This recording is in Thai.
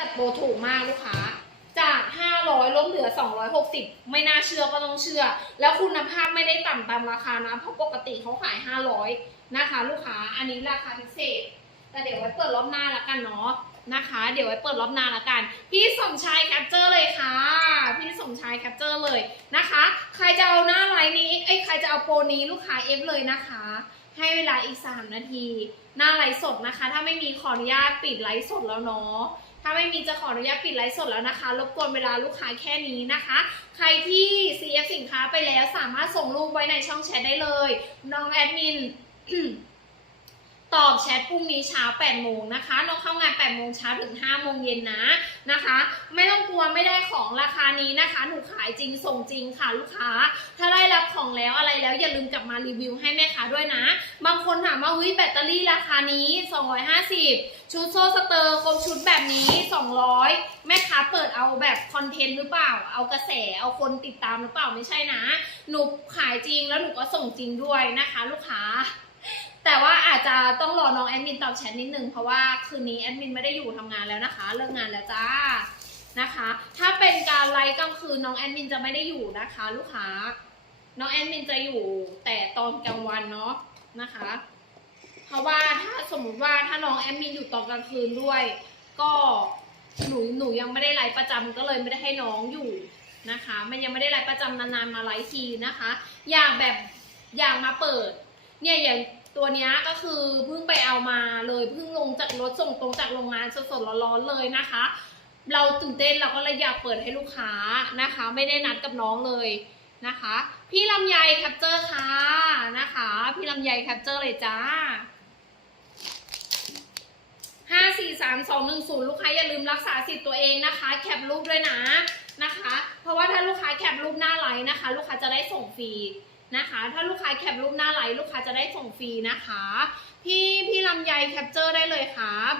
จัดโปรถูกมากลูกค้า จาก 500 ลดเหลือ 260 ไม่น่าเชื่อก็ต้องเชื่อ แล้วคุณภาพไม่ได้ต่ำตามราคานะ เพราะปกติเขาขาย 500 นะคะ ลูกค้า อันนี้ราคาพิเศษ แต่เดี๋ยวไว้เปิดรอบหน้าละกันเนาะนะคะ เดี๋ยวไว้เปิดรอบหน้าละกัน พี่สมชายแคปเจอร์เลยค่ะ พี่สมชายแคปเจอร์เลยนะคะ ใครจะเอาหน้าไลน์นี้ เอ้ย ใครจะเอาโปรนี้ลูกค้าเอฟเลยนะคะ ให้เวลาอีก 3 นาที หน้าไลฟ์สดนะคะ ถ้าไม่มีขออนุญาตปิดไลฟ์สดแล้วเนาะ ถ้าไม่มีจะขออนุญาตปิดไลฟ์สดแล้วนะคะ รบกวนเวลาลูกค้าแค่นี้นะคะ ใครที่ CF สินค้าไปแล้วสามารถส่งรูปไว้ในช่องแชทได้เลย น้องแอดมินตอบแชทพรุ่งนี้เช้า8โมงนะคะ น้องเข้างาน8โมงเช้าถึง5โมงเย็นนะนะคะ นี้นะคะ หนูขายจริงส่งจริงค่ะลูกค้า ถ้าได้รับของแล้วอะไรแล้วอย่าลืมกลับมารีวิวให้แม่ค้าด้วยนะ บางคนถามว่าวิแบตเตอรี่ราคานี้ 250 ชุดโซ่สเตอร์ครบชุดแบบนี้ 200 แม่ค้าเปิดเอาแบบคอนเทนต์หรือเปล่า เอากระแสเอาคนติดตามหรือเปล่าไม่ใช่นะ หนูขายจริงแล้วหนูก็ส่งจริงด้วยนะคะ ลูกค้าแต่ว่าอาจจะต้องรอน้องแอดมินตอบแชทนิดนึงเพราะว่าคืนนี้แอดมินไม่ได้อยู่ทำงานแล้วนะคะ เลิกงานแล้วจ้า นะคะ ถ้าเป็นการไลฟ์กลางคืนน้องแอดมินจะไม่ได้อยู่นะคะ ลูกค้า น้องแอดมินจะอยู่แต่ตอนกลางวันเนาะนะคะ เพราะว่าถ้าสมมติว่าถ้าน้องแอดมินอยู่ตอนกลางคืนด้วย ก็หนูหนูยังไม่ได้ไลฟ์ประจำก็เลยไม่ได้ให้น้องอยู่นะคะ มันยังไม่ได้ไลฟ์ประจำนานๆมาไลฟ์ทีนะคะ อยากแบบอยากมาเปิด เนี่ยอย่างตัวนี้ก็คือเพิ่งไปเอามาเลยเพิ่งลงจากรถส่งตรงจากโรงงานสดๆร้อนๆเลยนะคะ เราตื่นเต้นเราก็เลยอยากเปิดให้ลูกค้านะคะ ไม่ได้นัดกับน้องเลยนะคะ พี่ลำไยแคปเจอร์ค่ะนะคะ พี่ลำไยแคปเจอร์เลยจ้าห้าสี่สามสองหนึ่งศูนย์ลูกค้าอย่าลืมรักษาสิทธิ์ตัวเองนะคะ แคปรูปด้วยนะนะคะ เพราะว่าถ้าลูกค้าแคปรูปหน้าไลน์นะคะ ลูกค้าจะได้ส่งฟรีนะคะ ถ้าลูกค้าแคปรูปหน้าไลน์ลูกค้าจะได้ส่งฟรีนะคะ พี่พี่ลำไยแคปเจอร์ได้เลยครับ